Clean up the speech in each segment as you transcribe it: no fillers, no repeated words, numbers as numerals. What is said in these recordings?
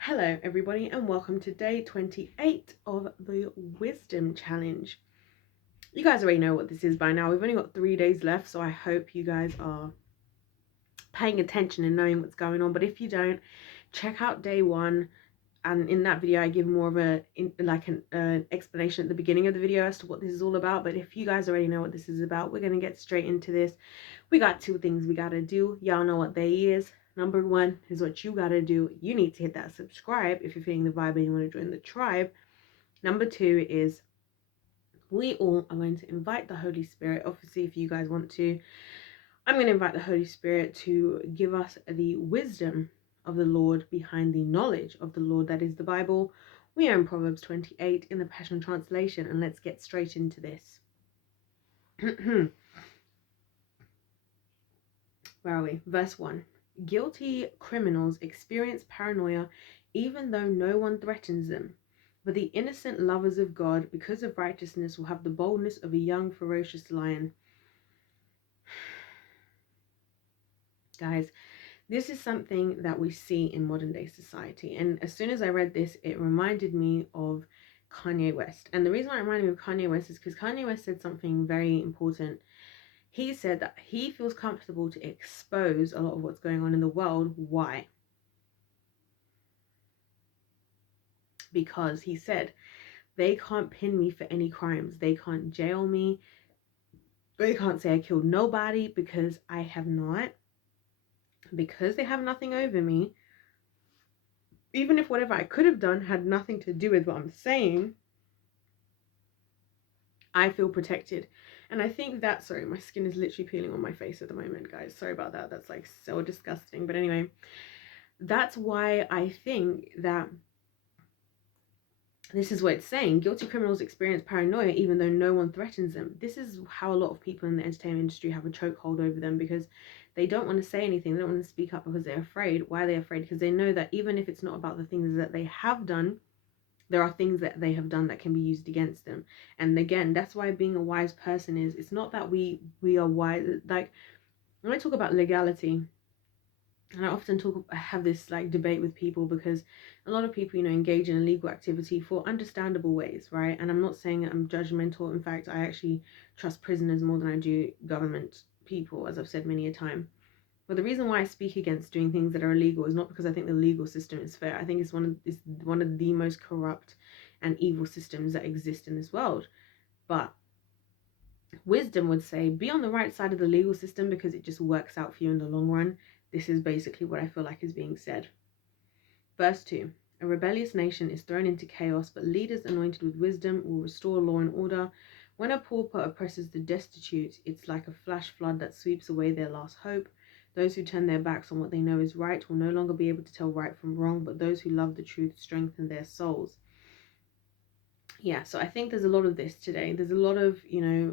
Hello everybody and welcome to day 28 of the Wisdom Challenge. You guys already know what this is by now. We've only got 3 days left, so I hope you guys are paying attention and knowing what's going on. But if you don't, check out day 1, and in that video I give more of an explanation at the beginning of the video as to what this is all about. But if you guys already know what this is about, we're going to get straight into this. We got 2 things we got to do. Y'all know what they is. Number 1 is what you got to do. You need to hit that subscribe if you're feeling the vibe and you want to join the tribe. Number 2 is we all are going to invite the Holy Spirit. Obviously, if you guys want to, I'm going to invite the Holy Spirit to give us the wisdom of the Lord behind the knowledge of the Lord, that is the Bible. We are in Proverbs 28 in the Passion Translation, and let's get straight into this. Where are we? Verse 1. Guilty criminals experience paranoia even though no one threatens them. But the innocent lovers of God, because of righteousness, will have the boldness of a young, ferocious lion. Guys, this is something that we see in modern day society. And as soon as I read this, it reminded me of Kanye West. And the reason why it reminded me of Kanye West is because Kanye West said something very important. He said that he feels comfortable to expose a lot of what's going on in the world. Why? Because he said, they can't pin me for any crimes. They can't jail me. They can't say I killed nobody because I have not. Because they have nothing over me. Even if whatever I could have done had nothing to do with what I'm saying, I feel protected. And I think that, sorry, my skin is literally peeling on my face at the moment, guys. Sorry about that. That's like so disgusting. But anyway, that's why I think that this is what it's saying. Guilty criminals experience paranoia even though no one threatens them. This is how a lot of people in the entertainment industry have a chokehold over them, because they don't want to say anything. They don't want to speak up because they're afraid. Why are they afraid? Because they know that even if it's not about the things that they have done, there are things that they have done that can be used against them. And again, that's why being a wise person is, it's not that we are wise. Like, when I talk about legality, and I often have this like debate with people, because a lot of people, engage in illegal activity for understandable ways, right? And I'm not saying I'm judgmental. In fact, I actually trust prisoners more than I do government people, as I've said many a time. But the reason why I speak against doing things that are illegal is not because I think the legal system is fair. I think it's one of the most corrupt and evil systems that exist in this world. But wisdom would say, be on the right side of the legal system because it just works out for you in the long run. This is basically what I feel like is being said. Verse 2. A rebellious nation is thrown into chaos, but leaders anointed with wisdom will restore law and order. When a pauper oppresses the destitute, it's like a flash flood that sweeps away their last hope. Those who turn their backs on what they know is right will no longer be able to tell right from wrong, but those who love the truth strengthen their souls. Yeah, so I think there's a lot of this today. There's a lot of,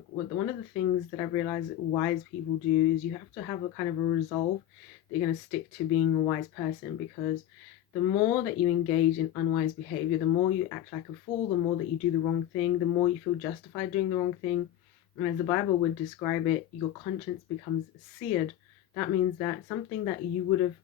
one of the things that I've realized that wise people do is you have to have a kind of a resolve that you're going to stick to being a wise person, because the more that you engage in unwise behavior, the more you act like a fool, the more that you do the wrong thing, the more you feel justified doing the wrong thing. And as the Bible would describe it, your conscience becomes seared. That means that something that you would have,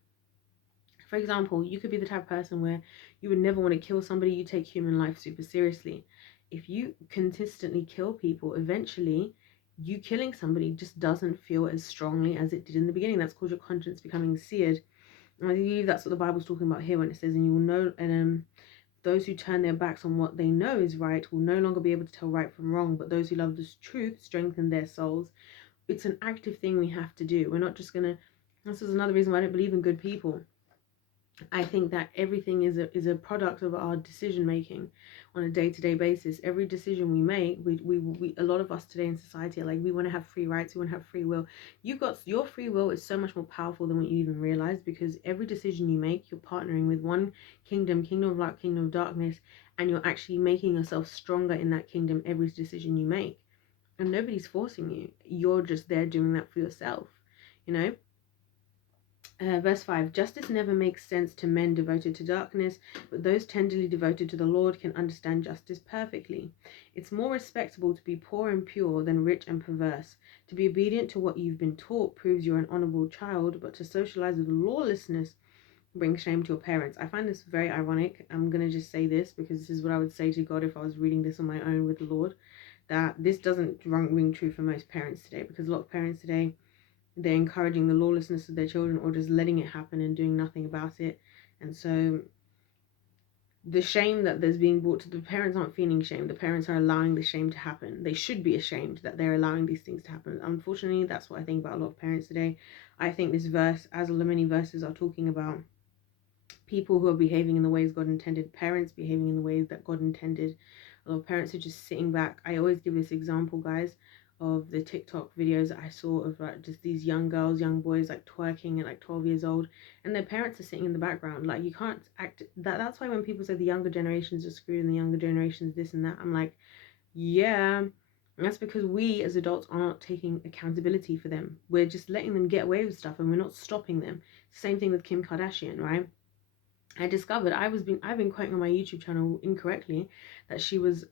for example, you could be the type of person where you would never want to kill somebody. You take human life super seriously. If you consistently kill people, eventually you killing somebody just doesn't feel as strongly as it did in the beginning. That's called your conscience becoming seared. And I believe that's what the Bible's talking about here when it says, and you will know, and those who turn their backs on what they know is right will no longer be able to tell right from wrong, but those who love the truth strengthen their souls. It's an active thing we have to do. We're not just gonna, this is another reason why I don't believe in good people. I think that everything is a product of our decision making on a day-to-day basis. Every decision we make, we a lot of us today in society are like, we want to have free rights, we want to have free will. Your free will is so much more powerful than what you even realize, because every decision you make, you're partnering with one kingdom of light, kingdom of darkness, and you're actually making yourself stronger in that kingdom every decision you make. And nobody's forcing you. You're just there doing that for yourself, Verse 5, justice never makes sense to men devoted to darkness, but those tenderly devoted to the Lord can understand justice perfectly. It's more respectable to be poor and pure than rich and perverse. To be obedient to what you've been taught proves you're an honorable child, but to socialize with lawlessness bring shame to your parents. I find this very ironic. I'm going to just say this because this is what I would say to God if I was reading this on my own with the Lord, that this doesn't ring true for most parents today, because a lot of parents today, they're encouraging the lawlessness of their children or just letting it happen and doing nothing about it. And so the shame that there's being brought to the parents aren't feeling shame. The parents are allowing the shame to happen. They should be ashamed that they're allowing these things to happen. Unfortunately, that's what I think about a lot of parents today. I think this verse, as many verses are talking about people who are behaving in the ways God intended, parents behaving in the ways that God intended. A lot of parents are just sitting back. I always give this example, guys, of the TikTok videos that I saw of like just these young girls, young boys like twerking at like 12 years old, and their parents are sitting in the background. Like, you can't act that. That's why when people say the younger generations are screwed and the younger generations this and that, I'm like, yeah, that's because we as adults are not taking accountability for them. We're just letting them get away with stuff and we're not stopping them. Same thing with Kim Kardashian, right? I discovered I've been quoting on my YouTube channel incorrectly that she was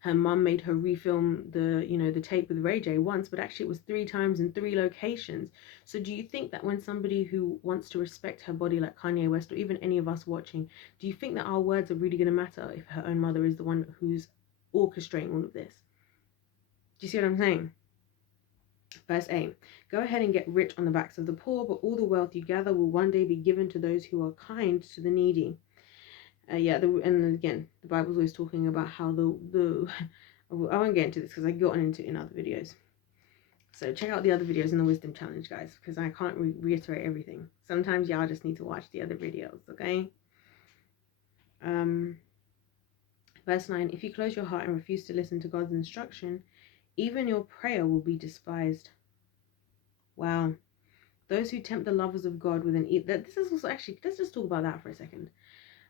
her mum made her refilm the tape with Ray J once, but actually it was 3 times in 3 locations. So do you think that when somebody who wants to respect her body like Kanye West, or even any of us watching, do you think that our words are really going to matter if her own mother is the one who's orchestrating all of this? Do you see what I'm saying? Verse 8, go ahead and get rich on the backs of the poor, but all the wealth you gather will one day be given to those who are kind to the needy. And again, the Bible's always talking about how the I won't get into this because I got into it in other videos. So check out the other videos in the Wisdom Challenge, guys, because I can't reiterate everything. Sometimes y'all just need to watch the other videos, okay? Verse 9, if you close your heart and refuse to listen to God's instruction, even your prayer will be despised. Wow. Those who tempt the lovers of God with an this is also actually, let's just talk about that for a second.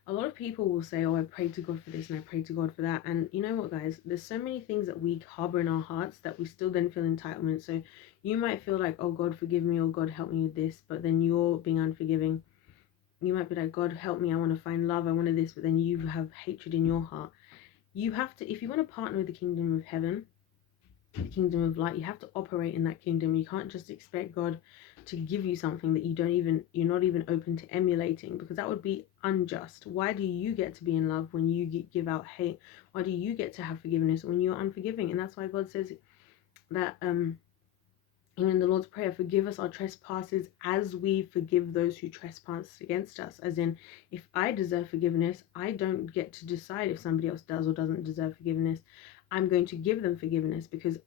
A lot of people will say, oh, I prayed to God for this and I prayed to God for that. And you know what, guys? There's so many things that we harbor in our hearts that we still then feel entitlement. So you might feel like, oh, God, forgive me, or God, help me with this. But then you're being unforgiving. You might be like, God, help me. I want to find love. I want this. But then you have hatred in your heart. You have to, if you want to partner with the kingdom of heaven, the kingdom of light, you have to operate in that kingdom. You can't just expect God to give you something that you're not even open to emulating, because that would be unjust. Why do you get to be in love when you give out hate? Why do you get to have forgiveness when you're unforgiving? And that's why God says that even in the Lord's Prayer, forgive us our trespasses as we forgive those who trespass against us. As in, if I deserve forgiveness, I don't get to decide if somebody else does or doesn't deserve forgiveness. I'm going to give them forgiveness, because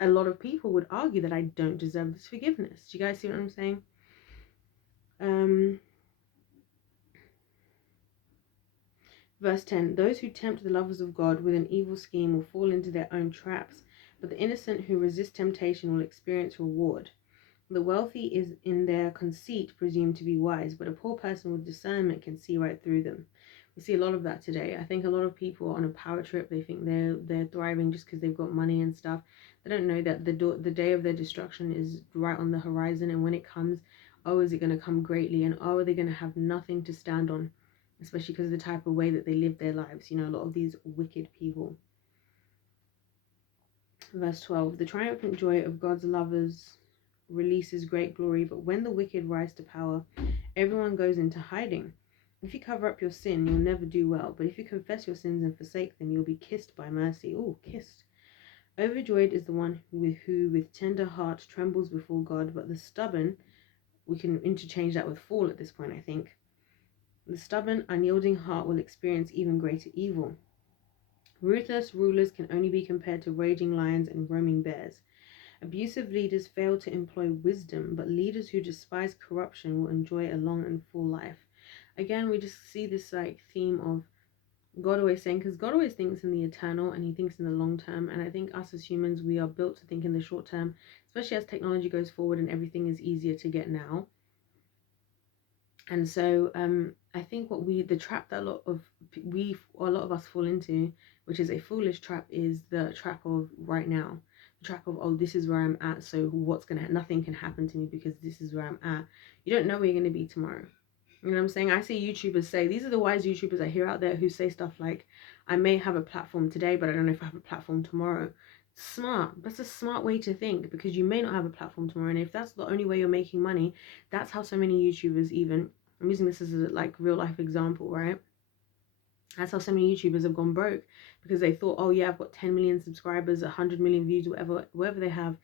a lot of people would argue that I don't deserve this forgiveness. Do you guys see what I'm saying? Verse 10, those who tempt the lovers of God with an evil scheme will fall into their own traps, but the innocent who resist temptation will experience reward. The wealthy is in their conceit presumed to be wise, but a poor person with discernment can see right through them. We see a lot of that today. I think a lot of people are on a power trip. They think they're thriving just because they've got money and stuff. They don't know that the day of their destruction is right on the horizon, and when it comes, oh, is it going to come greatly, and oh, are they going to have nothing to stand on, especially because of the type of way that they live their lives. You know, a lot of these wicked people. Verse 12, the triumphant joy of God's lovers releases great glory, but when the wicked rise to power, everyone goes into hiding. If you cover up your sin, you'll never do well, but if you confess your sins and forsake them, you'll be kissed by mercy. Oh, kissed. Overjoyed is the one who with tender heart trembles before God, but the stubborn, we can interchange that with fall at this point, I think. The stubborn, unyielding heart will experience even greater evil. Ruthless rulers can only be compared to raging lions and roaming bears. Abusive leaders fail to employ wisdom, but leaders who despise corruption will enjoy a long and full life. Again, we just see this like theme of God always saying, because God always thinks in the eternal and he thinks in the long term. And I think us as humans, we are built to think in the short term, especially as technology goes forward and everything is easier to get now. And so I think the trap that a lot of us fall into, which is a foolish trap, is the trap of right now. The trap of, oh, this is where I'm at, so nothing can happen to me because this is where I'm at. You don't know where you're going to be tomorrow. You know what I'm saying? I see YouTubers say, these are the wise YouTubers I hear out there who say stuff like, I may have a platform today, but I don't know if I have a platform tomorrow. Smart. That's a smart way to think, because you may not have a platform tomorrow. And if that's the only way you're making money, that's how so many YouTubers even I'm using this as a like real life example, right? That's how so many YouTubers have gone broke, because they thought, oh yeah, I've got 10 million subscribers, 100 million views, whatever they have,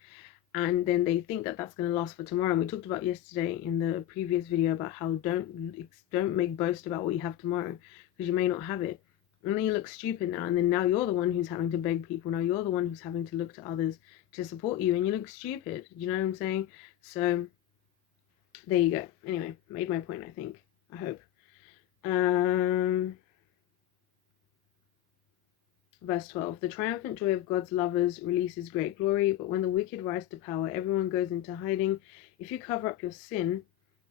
and then they think that that's going to last for tomorrow. And we talked about yesterday in the previous video about how don't make boast about what you have tomorrow, because you may not have it. And then you look stupid now, and then now you're the one who's having to beg people. Now you're the one who's having to look to others to support you, and you look stupid. Do you know what I'm saying? So there you go. Anyway, made my point, I think. I hope. Verse 12, the triumphant joy of God's lovers releases great glory, but when the wicked rise to power, everyone goes into hiding. If you cover up your sin,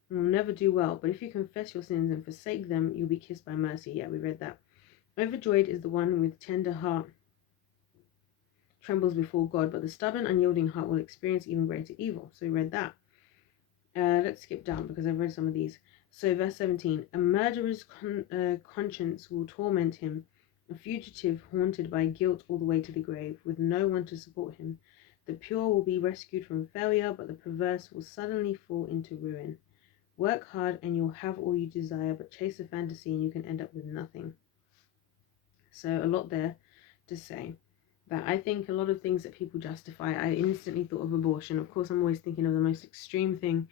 you'll never do well, but if you confess your sins and forsake them, you'll be kissed by mercy. Yeah, we read that. Overjoyed is the one with tender heart, trembles before God, but the stubborn, unyielding heart will experience even greater evil. So we read that. Let's skip down because I've read some of these. So verse 17, a murderer's conscience will torment him, a fugitive haunted by guilt all the way to the grave, with no one to support him. The pure will be rescued from failure, but the perverse will suddenly fall into ruin. Work hard and you'll have all you desire, but chase a fantasy and you can end up with nothing. So a lot there to say. But I think a lot of things that people justify, I instantly thought of abortion. Of course, I'm always thinking of the most extreme thing,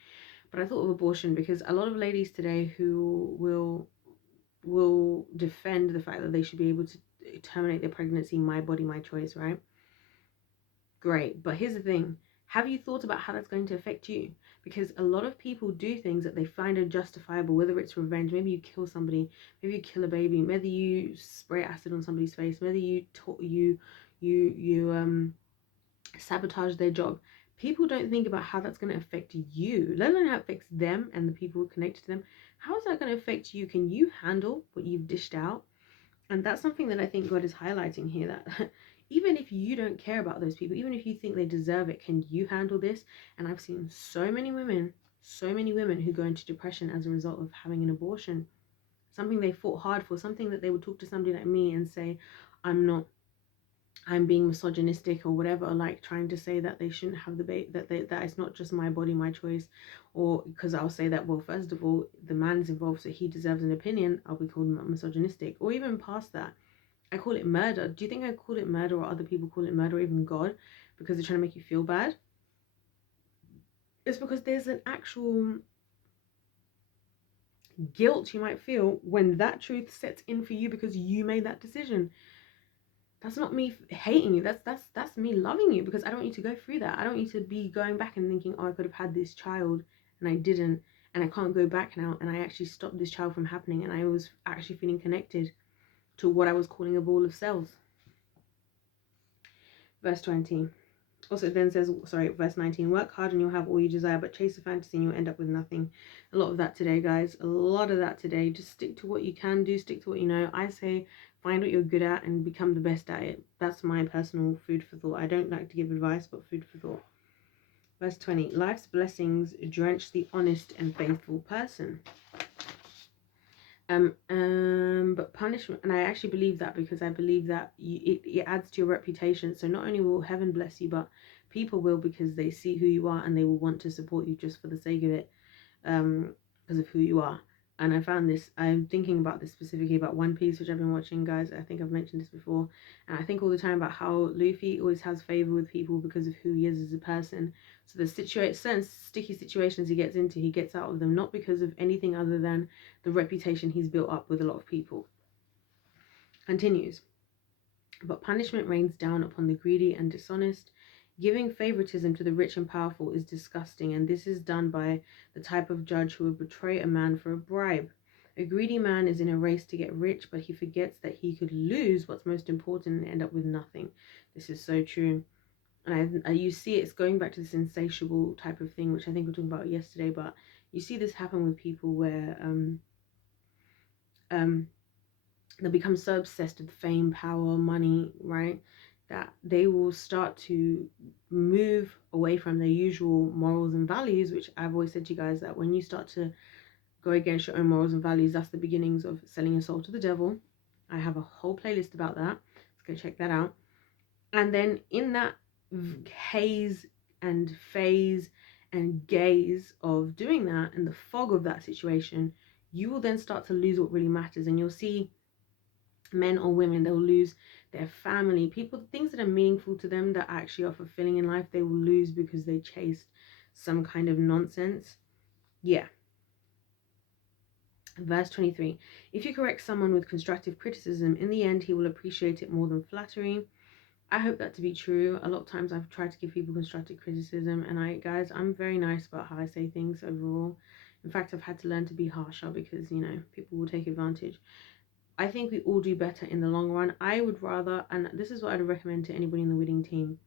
but I thought of abortion because a lot of ladies today who will defend the fact that they should be able to terminate their pregnancy, my body, my choice, right? Great. But here's the thing. Have you thought about how that's going to affect you? Because a lot of people do things that they find are justifiable, whether it's revenge, maybe you kill somebody, maybe you kill a baby, whether you spray acid on somebody's face, whether you sabotage their job. People don't think about how that's going to affect you, let alone how it affects them and the people connected to them. How is that going to affect you? Can you handle what you've dished out? And that's something that I think God is highlighting here, that even if you don't care about those people, even if you think they deserve it, can you handle this? And I've seen so many women who go into depression as a result of having an abortion. Something they fought hard for, something that they would talk to somebody like me and say, I'm being misogynistic or whatever, like trying to say that they shouldn't have the baby, that it's not just my body, my choice. Or because I'll say that, well, first of all, the man's involved, so he deserves an opinion. I'll be called misogynistic. Or even past that, I call it murder. Do you think I call it murder, or other people call it murder, or even God, because they're trying to make you feel bad? It's because there's an actual guilt you might feel when that truth sets in for you because you made that decision. That's not me hating you. That's me loving you, because I don't want you to go through that. I don't want you to be going back and thinking, oh, I could have had this child and I didn't, and I can't go back now, and I actually stopped this child from happening, and I was actually feeling connected to what I was calling a ball of cells. Verse 20. Also then says, verse 19, work hard and you'll have all you desire, but chase a fantasy and you'll end up with nothing. A lot of that today, guys. A lot of that today. Just stick to what you can do. Stick to what you know. I say find what you're good at and become the best at it. That's my personal food for thought. I don't like to give advice, but food for thought. Verse 20, life's blessings drench the honest and faithful person. But punishment, and I actually believe that, because I believe that it adds to your reputation. So not only will heaven bless you, but people will, because they see who you are and they will want to support you just for the sake of it, because of who you are. And I found this, I'm thinking about this specifically about One Piece, which I've been watching, guys. I think I've mentioned this before, and I think all the time about how Luffy always has favor with people because of who he is as a person. So the certain sticky situations he gets out of them, not because of anything other than the reputation he's built up with a lot of people. Continues. But punishment rains down upon the greedy and dishonest. Giving favoritism to the rich and powerful is disgusting, and this is done by the type of judge who would betray a man for a bribe. A greedy man is in a race to get rich, but he forgets that he could lose what's most important and end up with nothing. This is so true. And you see it's going back to this insatiable type of thing, which I think we were talking about yesterday, but you see this happen with people where they'll become so obsessed with fame, power, money, right, that they will start to move away from their usual morals and values, which I've always said to you guys, that when you start to go against your own morals and values, that's the beginnings of selling your soul to the devil. I have a whole playlist about that. Let's go check that out. And then in that haze and phase and gaze of doing that, and the fog of that situation, you will then start to lose what really matters. And you'll see men or women, they'll lose their family, people, things that are meaningful to them, that actually are fulfilling in life, they will lose because they chased some kind of nonsense. Yeah. Verse 23, if you correct someone with constructive criticism, in the end he will appreciate it more than flattery. I hope that to be true. A lot of times I've tried to give people constructive criticism, and I'm very nice about how I say things overall. In fact, I've had to learn to be harsher because, people will take advantage. I think we all do better in the long run. I would rather, and this is what I'd recommend to anybody in the winning team,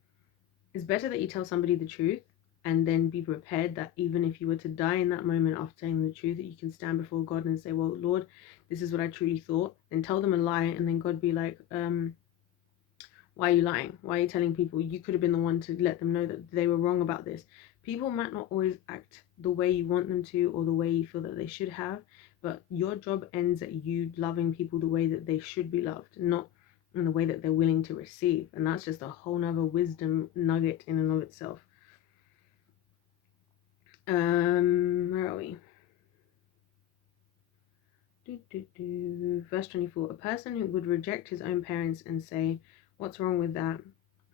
it's better that you tell somebody the truth and then be prepared that even if you were to die in that moment after telling the truth, that you can stand before God and say, well, Lord, this is what I truly thought. Then tell them a lie, and then God be like, why are you lying? Why are you telling people? You could have been the one to let them know that they were wrong about this. People might not always act the way you want them to or the way you feel that they should have, but your job ends at you loving people the way that they should be loved, not in the way that they're willing to receive. And that's just a whole nother wisdom nugget in and of itself. Where are we? Verse 24, a person who would reject his own parents and say, what's wrong with that,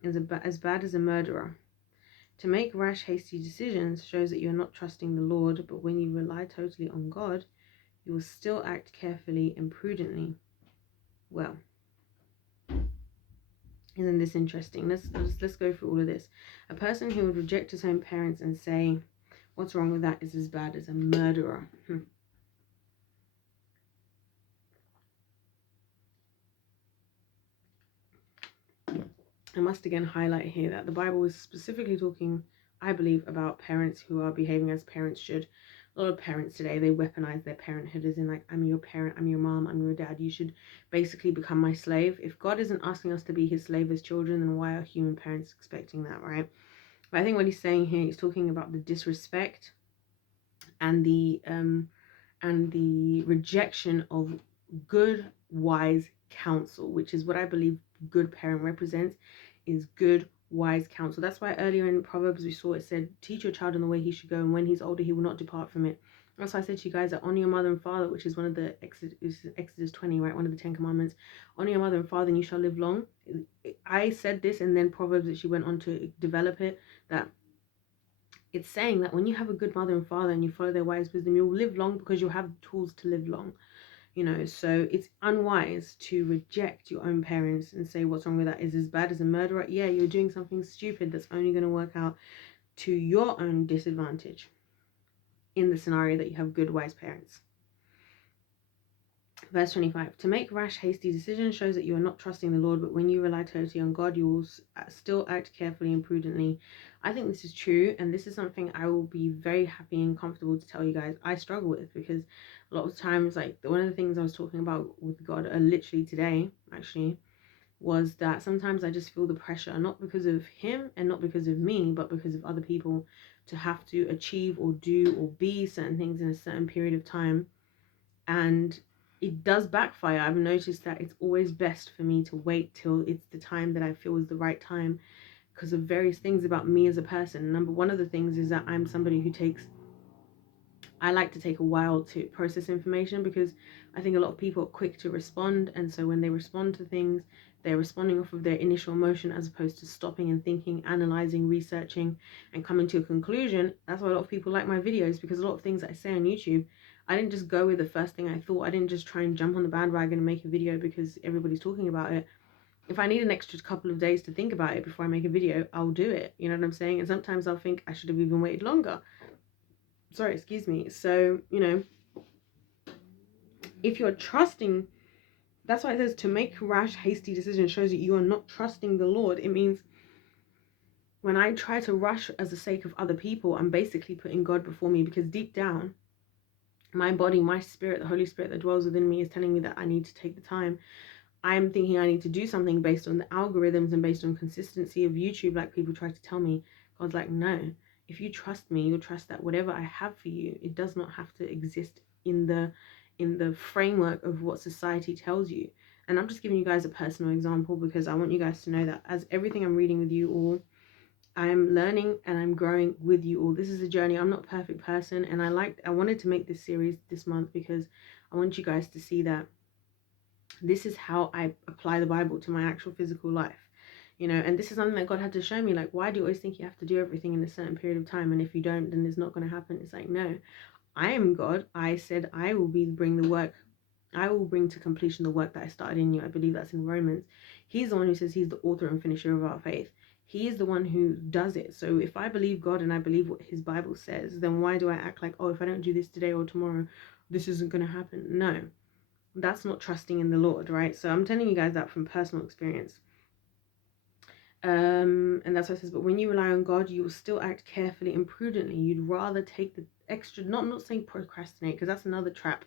is as bad as a murderer. To make rash, hasty decisions shows that you're not trusting the Lord, but when you rely totally on God, you will still act carefully and prudently. Well, isn't this interesting? Let's go through all of this. A person who would reject his own parents and say, what's wrong with that, is as bad as a murderer. I must again highlight here that the Bible is specifically talking, I believe, about parents who are behaving as parents should. A lot of parents today, they weaponize their parenthood as in like, I'm your parent, I'm your mom, I'm your dad, you should basically become my slave. If God isn't asking us to be his slave as children, then why are human parents expecting that, right? But I think what he's saying here, he's talking about the disrespect and the rejection of good, wise counsel, which is what I believe good parent represents, is good, wise counsel. That's why earlier in Proverbs we saw it said, teach your child in the way he should go, and when he's older he will not depart from it. That's why I said to you guys that honor your mother and father, which is one of the Exodus 20, right? One of the 10 commandments. Honor your mother and father and you shall live long. I said this, and then Proverbs actually went on to develop it, that it's saying that when you have a good mother and father and you follow their wise wisdom, you'll live long because you'll have tools to live long. So it's unwise to reject your own parents and say what's wrong with that, is as bad as a murderer. Yeah, you're doing something stupid that's only going to work out to your own disadvantage in the scenario that you have good, wise parents. Verse 25, to make rash, hasty decisions shows that you are not trusting the Lord, but when you rely totally on God, you will still act carefully and prudently. I think this is true, and this is something I will be very happy and comfortable to tell you guys I struggle with, because a lot of times, like, one of the things I was talking about with God literally today, actually, was that sometimes I just feel the pressure, not because of him and not because of me, but because of other people, to have to achieve or do or be certain things in a certain period of time. And it does backfire. I've noticed that it's always best for me to wait till it's the time that I feel is the right time, because of various things about me as a person. One of the things is that I'm somebody who I like to take a while to process information, because I think a lot of people are quick to respond, and so when they respond to things, they're responding off of their initial emotion as opposed to stopping and thinking, analyzing, researching, and coming to a conclusion. That's why a lot of people like my videos, because a lot of things that I say on YouTube, I didn't just go with the first thing I thought. I didn't just try and jump on the bandwagon and make a video because everybody's talking about it. If I need an extra couple of days to think about it before I make a video, I'll do it. You know what I'm saying? And sometimes I'll think I should have even waited longer. Sorry, excuse me. So, if you're trusting, that's why it says to make rash, hasty decisions shows that you are not trusting the Lord. It means when I try to rush as the sake of other people, I'm basically putting God before me, because deep down, my body, my spirit, the Holy Spirit that dwells within me is telling me that I need to take the time. I'm thinking I need to do something based on the algorithms and based on consistency of YouTube, like people try to tell me. God's like, no, if you trust me, you'll trust that whatever I have for you, it does not have to exist in the framework of what society tells you. And I'm just giving you guys a personal example, because I want you guys to know that as everything I'm reading with you all, I'm learning and I'm growing with you all. This is a journey. I'm not a perfect person, and I wanted to make this series this month because I want you guys to see that this is how I apply the Bible to my actual physical life. You know, and this is something that God had to show me. Like, why do you always think you have to do everything in a certain period of time, and if you don't, then it's not going to happen? It's like, no, I am God. I said I will bring the work. I will bring to completion the work that I started in you. I believe that's in Romans. He's the one who says he's the author and finisher of our faith. He is the one who does it. So if I believe God and I believe what his Bible says, then why do I act like, oh, if I don't do this today or tomorrow, this isn't going to happen? No, that's not trusting in the Lord, right? So I'm telling you guys that from personal experience. And that's what it says, but when you rely on God, you will still act carefully and prudently. You'd rather take the extra, not saying procrastinate, because that's another trap.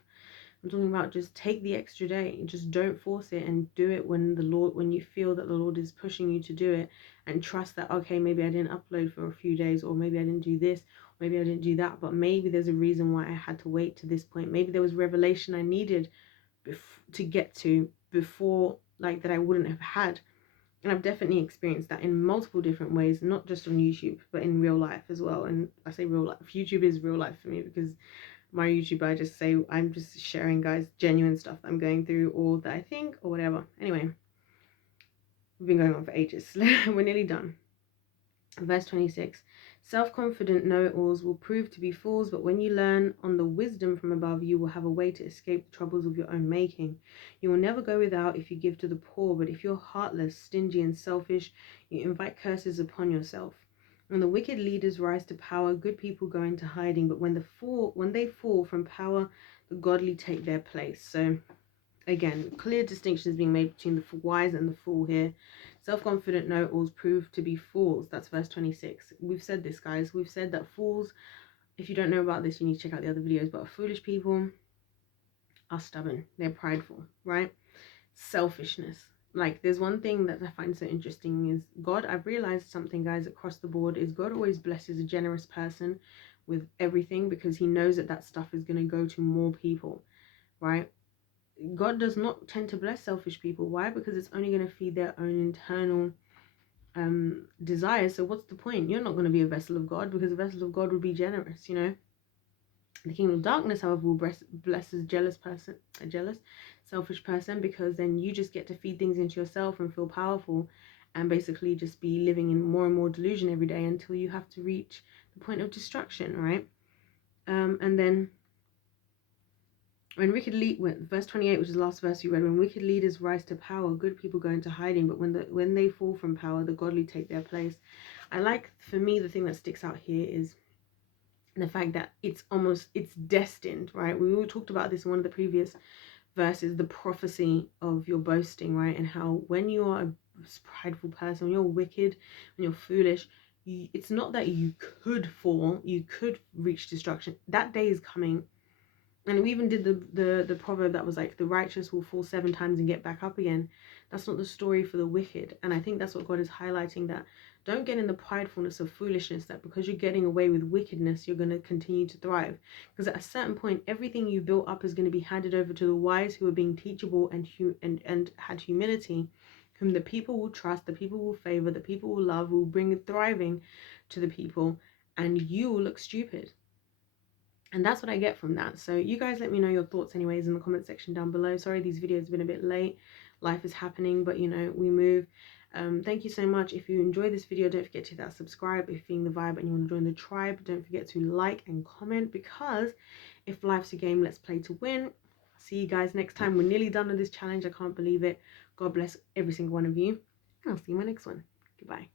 I'm talking about just take the extra day. Just don't force it, and do it when you feel that the Lord is pushing you to do it, and trust that, okay, maybe I didn't upload for a few days, or maybe I didn't do this, maybe I didn't do that, but maybe there's a reason why I had to wait to this point. Maybe there was revelation I needed to get to before, like, that I wouldn't have had. And I've definitely experienced that in multiple different ways, not just on YouTube, but in real life as well. And I say real life, YouTube is real life for me, because my YouTube, I just say I'm just sharing, guys, genuine stuff that I'm going through, or that I think, or whatever. Anyway, we've been going on for ages. We're nearly done. Verse 26. Self-confident know-it-alls will prove to be fools, but when you learn on the wisdom from above, you will have a way to escape the troubles of your own making. You will never go without if you give to the poor, but if you're heartless, stingy, and selfish, you invite curses upon yourself. When the wicked leaders rise to power, good people go into hiding, but when they fall from power, the godly take their place. So again, clear distinction is being made between the wise and the fool here. Self-confident know-it-alls prove to be fools. That's verse 26. We've said this, guys. We've said that fools, if you don't know about this, you need to check out the other videos, but foolish people are stubborn. They're prideful, right? Selfishness. Like, there's one thing that I find so interesting is God, I've realized something, guys, across the board, is God always blesses a generous person with everything, because he knows that that stuff is going to go to more people, right? God does not tend to bless selfish people. Why? Because it's only going to feed their own internal desires. So what's the point? You're not going to be a vessel of God, because a vessel of God would be generous, you know. The kingdom of darkness, however, will bless a jealous, selfish person, because then you just get to feed things into yourself and feel powerful, and basically just be living in more and more delusion every day until you have to reach the point of destruction, right? And then when verse 28, which is the last verse we read, when wicked leaders rise to power, good people go into hiding, but when they fall from power, the godly take their place. For me, the thing that sticks out here is the fact that it's destined, right? We all talked about this in one of the previous verses, the prophecy of your boasting, right? And how when you are a prideful person, when you're wicked, when you're foolish, it's not that you could fall, you could reach destruction. That day is coming. And we even did the proverb that was like, the righteous will fall 7 times and get back up again. That's not the story for the wicked. And I think that's what God is highlighting, that don't get in the pridefulness of foolishness, that because you're getting away with wickedness, you're going to continue to thrive. Because at a certain point, everything you built up is going to be handed over to the wise, who are being teachable and had humility, whom the people will trust, the people will favor, the people will love, will bring thriving to the people, and you will look stupid. And that's what I get from that. So you guys let me know your thoughts anyways in the comment section down below. Sorry these videos have been a bit late. Life is happening, but you know, we move. Thank you so much. If you enjoyed this video, don't forget to hit that subscribe. If you're feeling the vibe and you want to join the tribe, don't forget to like and comment, because if life's a game, let's play to win. See you guys next time. We're nearly done with this challenge. I can't believe it. God bless every single one of you. And I'll see you in my next one. Goodbye.